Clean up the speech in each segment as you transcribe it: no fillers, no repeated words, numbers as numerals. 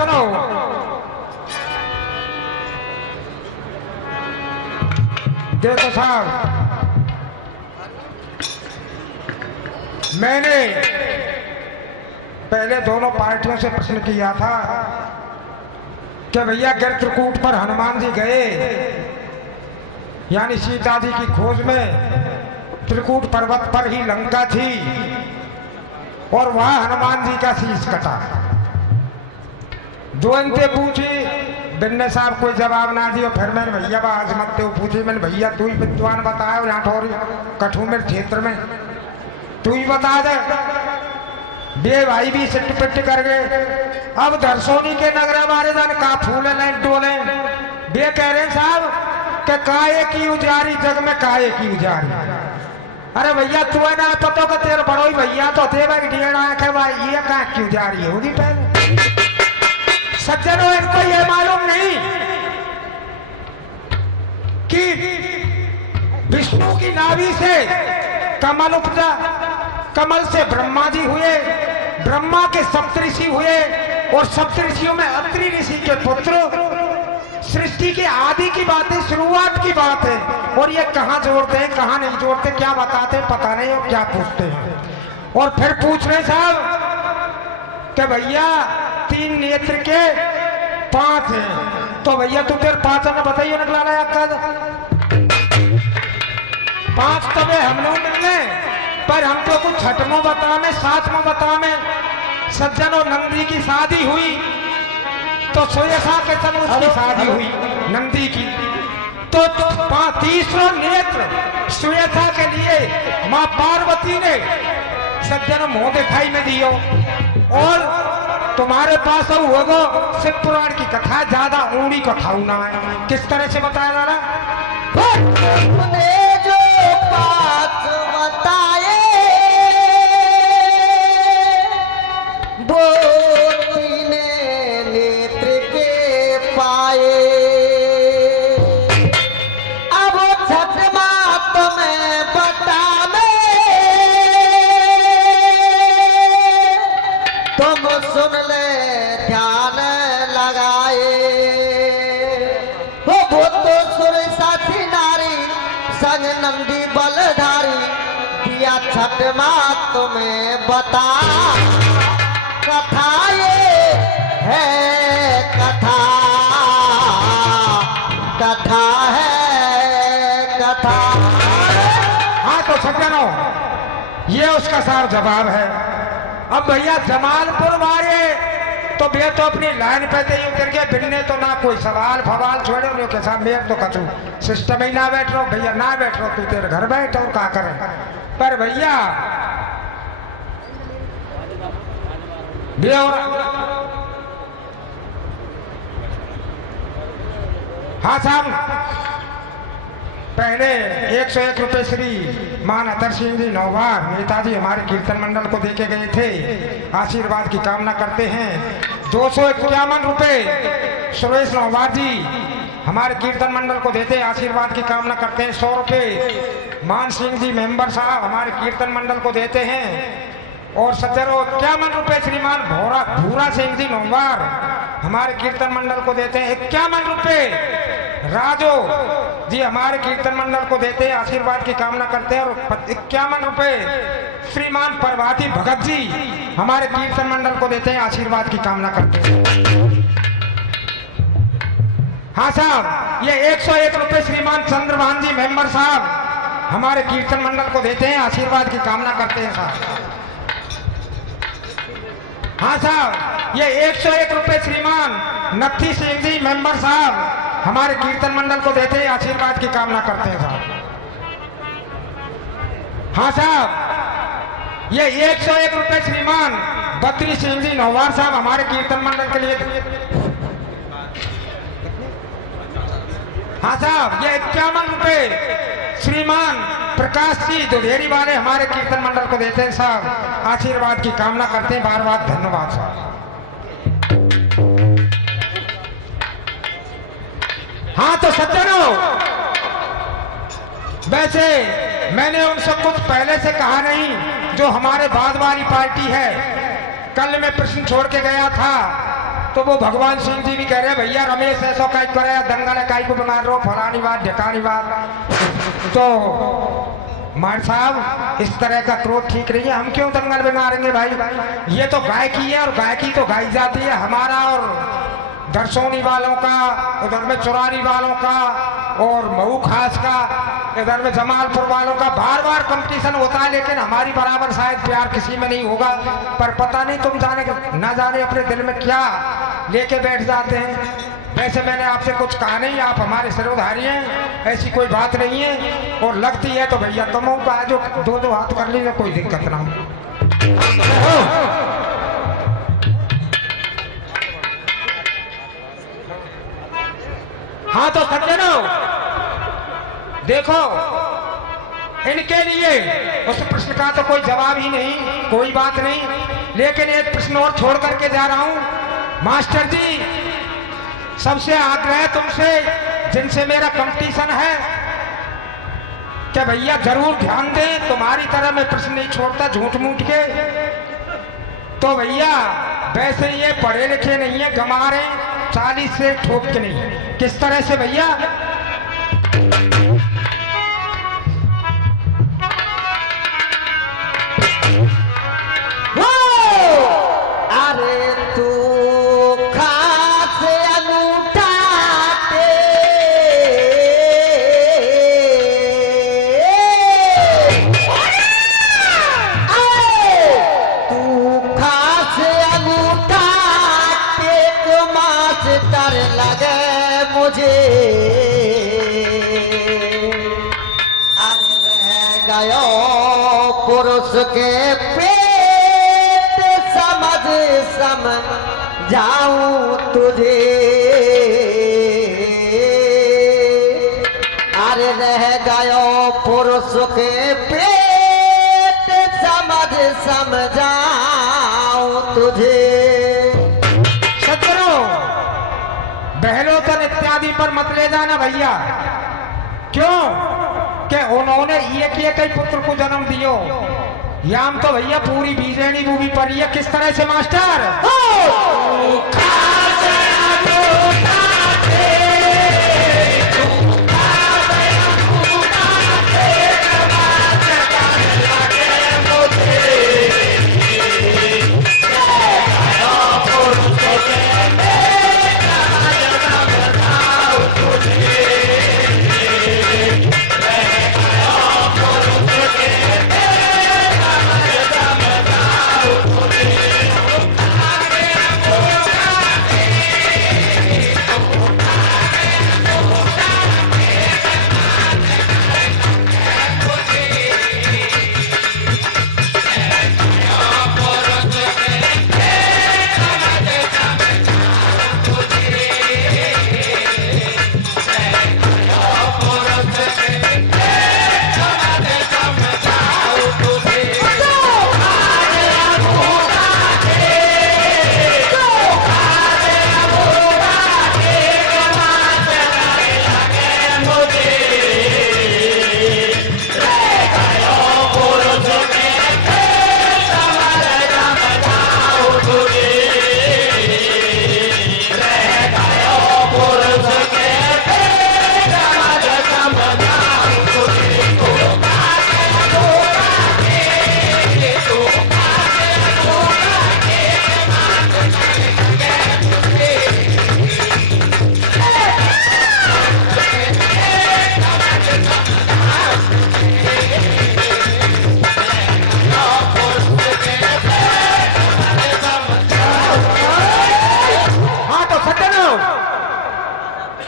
सज्जनों, देखो साहब, मैंने पहले दोनों पार्टियों से प्रश्न किया था कि भैया गिर त्रिकूट पर हनुमान जी गए, यानी सीता जी की खोज में त्रिकूट पर्वत पर ही लंका थी और वहां हनुमान जी का शीश कटा। जो इनसे पूछी, बिन्ने साहब कोई जवाब ना दियो। फिर मैंने भैया आज मत पूछी, मैंने भैया तू ही विद्वान बताया यहाँ ठोरी कठुमेर क्षेत्र में, तू ही बता दे। बे भाई भी सिट पिट कर गए। अब दरसोनी के नगर मारे जान का फूले लाइन डोले, बे कह रहे साहब कि काये की उजारी जग में काये की उजारी। अरे भैया तू है ना पता का तेरे बड़ो ही भैया तो थे भाई डेढ़ा है भाई, ये कहा की उजारी है होगी पहले। सज्जनों, इनको ये मालूम नहीं कि विष्णु की नाभि से कमल उपजा, कमल से ब्रह्मा जी हुए, ब्रह्मा के सप्तऋषि हुए और सप्तऋषियों में अत्रि ऋषि के पुत्र। सृष्टि के आदि की बात है, शुरुआत की बात है। और ये कहाँ जोड़ते हैं कहाँ नहीं जोड़ते, क्या बताते हैं पता नहीं और क्या पूछते हैं। और फिर पूछ रहे साहब कि भैया 3 नेत्र के 5 हैं, तो भैया तू तेरे 5 ने बताइए निकला लाया 5 तबे हम लोग निकले, पर हमको कुछ 6वां बता में 7वां बता में सज्जनों नंदी की शादी हुई, तो सुयसा के समय उसकी शादी हुई नंदी की। तो 30वां नेत्र सुयसा के लिए माँ पार्वती ने सज्जनों मुंह दिखाई में दियो। और तुम्हारे पास होगा शिव पुराण की कथा, ज्यादा ऊड़ी कथा ना है। किस तरह से बताया जा रहा? जो बात बताए वो 3 नेत्र के पाए। अब 6वां तुम्हें बतावे, तुम सुन ले ध्यान लगाए। वो तो सुर साथी नारी संग नंदी बलधारी, दिया 6वां तुम्हें बता। कथा ये है कथा, कथा है कथा। हाँ तो सज्जनों, ये उसका सार जवाब है। अब भैया जमालपुर मारे तो बे तो अपनी लाइन पे थे उतर के बिन्ने, तो ना कोई सवाल फवाल छोड़े उन्हें के साथ मेरे तो कचू सिस्टम ही ना बैठ रहो भैया, ना बैठ रहो तू तेरे घर बैठ और क्या करें। पर भैया हाँ साहब, पहले 101 रुपए श्री मान अतर सिंह जी नौवार नेताजी हमारे कीर्तन मंडल को देके गए थे, आशीर्वाद की कामना करते हैं। 251 रुपए सुरेश नौवार जी हमारे कीर्तन मंडल को देते हैं, आशीर्वाद की कामना करते हैं। 100 रुपए मान सिंह जी मेंबर साहब हमारे कीर्तन मंडल को देते हैं। और 51 रुपए श्रीमान भूरा सिंह जी नौवार हमारे कीर्तन मंडल को देते हैं। 51 रुपए राजो जी हमारे कीर्तन मंडल को देते हैं, आशीर्वाद की कामना करते हैं। और 51 रुपए श्रीमान प्रभाती भगत जी हमारे कीर्तन मंडल को देते हैं, आशीर्वाद की कामना करते हैं। हाँ साहब, ये 101 रुपए श्रीमान चंद्रभान जी मेंबर साहब हमारे कीर्तन मंडल को देते हैं, आशीर्वाद की कामना करते हैं साहब। हाँ साहब, ये 101 रुपए श्रीमान नथी सिंह जी मेंबर साहब हमारे कीर्तन मंडल को देते हैं, आशीर्वाद की कामना करते हैं साहब। हाँ साहब, ये 101 रुपए श्रीमान बद्री सिंह जी नौवार साहब हमारे कीर्तन मंडल के लिए। हाँ साहब, ये 51 रुपए श्रीमान प्रकाश जी दुधेरी वाले हमारे कीर्तन मंडल को देते हैं साहब, आशीर्वाद की कामना करते हैं। बार बार धन्यवाद साहब। हाँ तो सज्जनों, वैसे मैंने उन सब कुछ पहले से कहा नहीं जो हमारे बाद वाली पार्टी है। कल मैं प्रश्न छोड़ के गया था तो वो भगवान सिंह जी भी कह रहे भैया रमेश ऐसा कई करे दंगल कई को बीमार रहो फलानी बात ढिकानी बात। तो मार साहब इस तरह का क्रोध ठीक नहीं है, हम क्यों दंगल बिगाड़ेंगे भाई। ये तो गायकी है और गायकी तो गाई जाती है। हमारा और दरसोनी वालों का, उधर में चुरारी वालों का और मऊ खास का, इधर में जमालपुर वालों का बार बार कंपटीशन होता है, लेकिन हमारी बराबर शायद प्यार किसी में नहीं होगा। पर पता नहीं तुम जाने ना जाने अपने दिल में क्या लेके बैठ जाते हैं। वैसे मैंने आपसे कुछ कहा नहीं, आप हमारे सिरोधारी हैं, ऐसी कोई बात नहीं है। और लगती है तो भैया तुम का जो दो दो हाथ कर लीजिए, कोई दिक्कत ना हो। हाँ तो सज्जनों देखो, इनके लिए उस प्रश्न का तो कोई जवाब ही नहीं, कोई बात नहीं, लेकिन एक प्रश्न और छोड़ करके जा रहा हूं। मास्टर जी सबसे आग्रह तुमसे, जिनसे मेरा कंपटीशन है, क्या भैया जरूर ध्यान दें, तुम्हारी तरह मैं प्रश्न नहीं छोड़ता झूठ मूठ के। तो भैया वैसे ये पढ़े लिखे नहीं है, गंवार हैं, 40 से ठोक के नहीं। किस तरह से भैया? अरे तू खास अंगूठा तू खास अंगूठा टेक मास्टर लगे मुझे। अरे रह गयो पुरुष के पेट समझ समझाऊं तुझे। अरे रह गयो पुरुष के पेट समझ समझाऊं तुझे। सज्जनों बहलोतन इत्यादि पर मत ले जाना भैया, क्यों कि उन्होंने एक ही पुत्र को जन्म दियो। याम तो भैया पूरी बीजेनी मूवी पर है। किस तरह से मास्टर?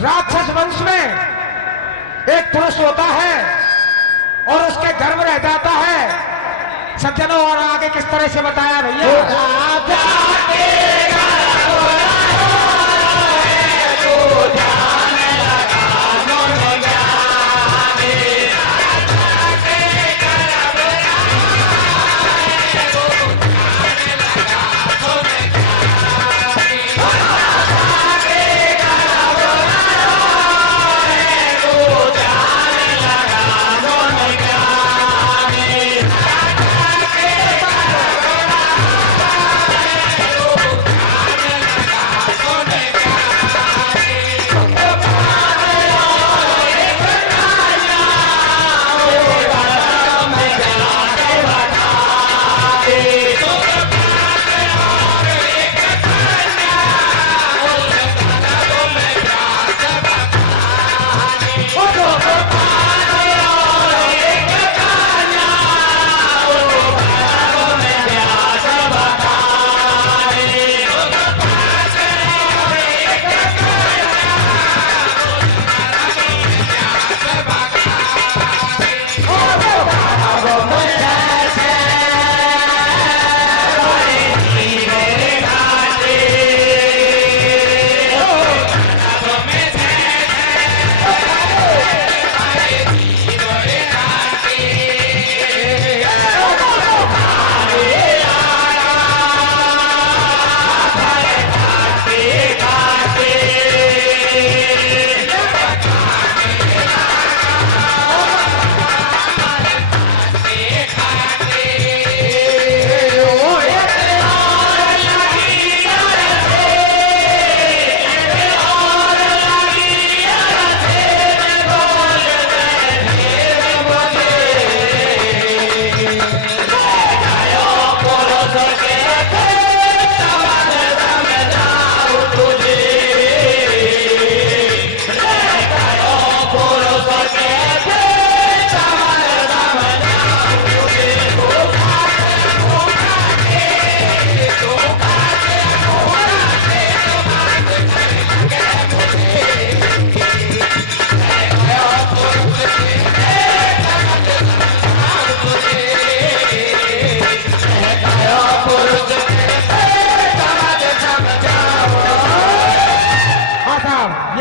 राक्षस वंश में एक पुरुष होता है और उसके गर्भ रह जाता है। सज्जनों और आगे किस तरह से बताया भैया?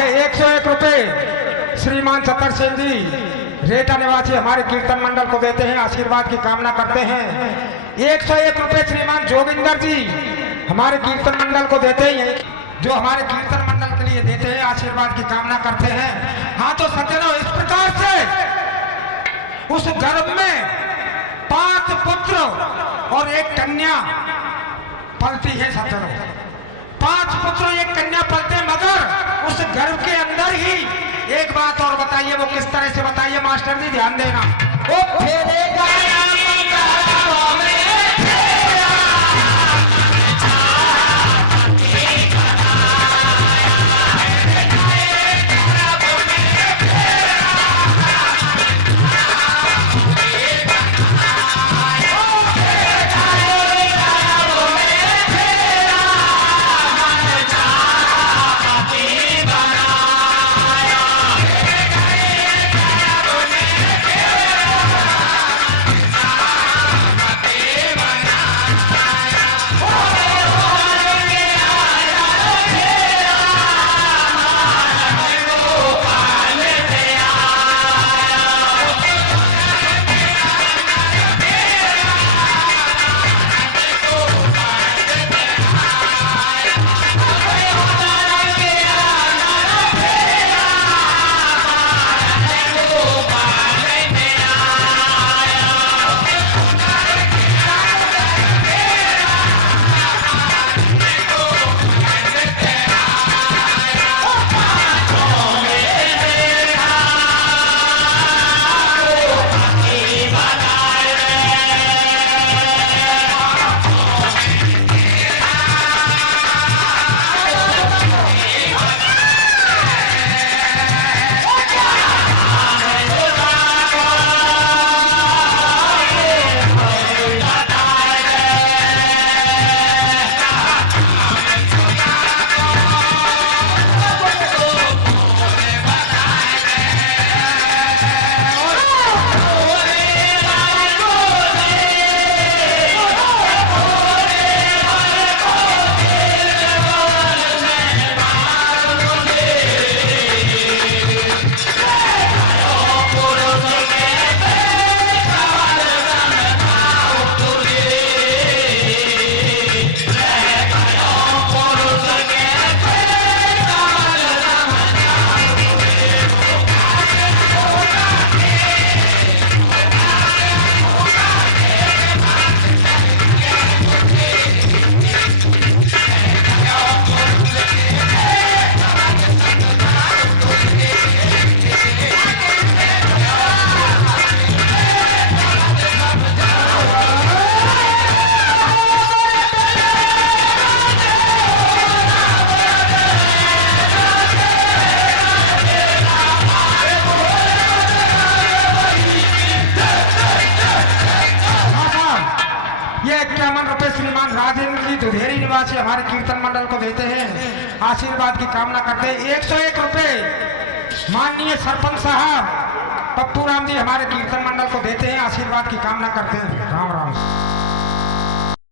101 रुपए श्रीमान सत्तर सिंह जी रेटा निवासी हमारे कीर्तन मंडल को देते हैं, आशीर्वाद की कामना करते हैं। 101 रुपए श्रीमान जोगिंदर जी हमारे कीर्तन मंडल को देते हैं, जो हमारे कीर्तन मंडल के लिए देते हैं, आशीर्वाद की कामना करते हैं। हाँ तो सज्जनों, इस प्रकार से उस गर्भ में 5 पुत्र और 1 कन्या पलती है। सज्जनों, 5 पुत्र 1 कन्या पलते, मगर उस गर्भ के अंदर ही एक बात और बताइए, वो किस तरह से बताइए मास्टर जी, ध्यान देना। वो फेरेगा दुधेरी निवासी हमारे कीर्तन मंडल को देते हैं, आशीर्वाद की कामना करते हैं। 101 रुपए माननीय सरपंच साहब पप्पू राम जी हमारे कीर्तन मंडल को देते हैं, आशीर्वाद की कामना करते हैं। राम राम।